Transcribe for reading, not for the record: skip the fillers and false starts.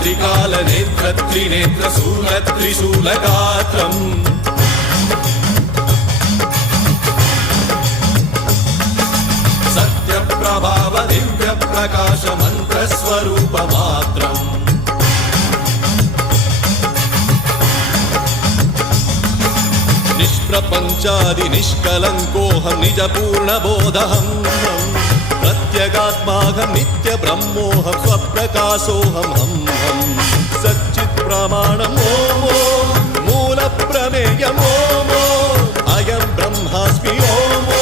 त्रिकालनेत्रत्रिनेत्रशूलत्रिशूलगात्रम् सत्यप्रभाव दिव्यप्रकाश मन्त्रस्वरूपमात्रम् निष्प्रपञ्चादि निष्कलङ्कोऽहं निजपूर्णबोधहं प्रत्यगात्माहं नित्यब्रह्मोऽहं स्वप्रकाशोऽहं हं हं सच्चित्प्रमाणं ॐ मूलप्रमेयम् ॐ अयं ब्रह्मास्मि ॐ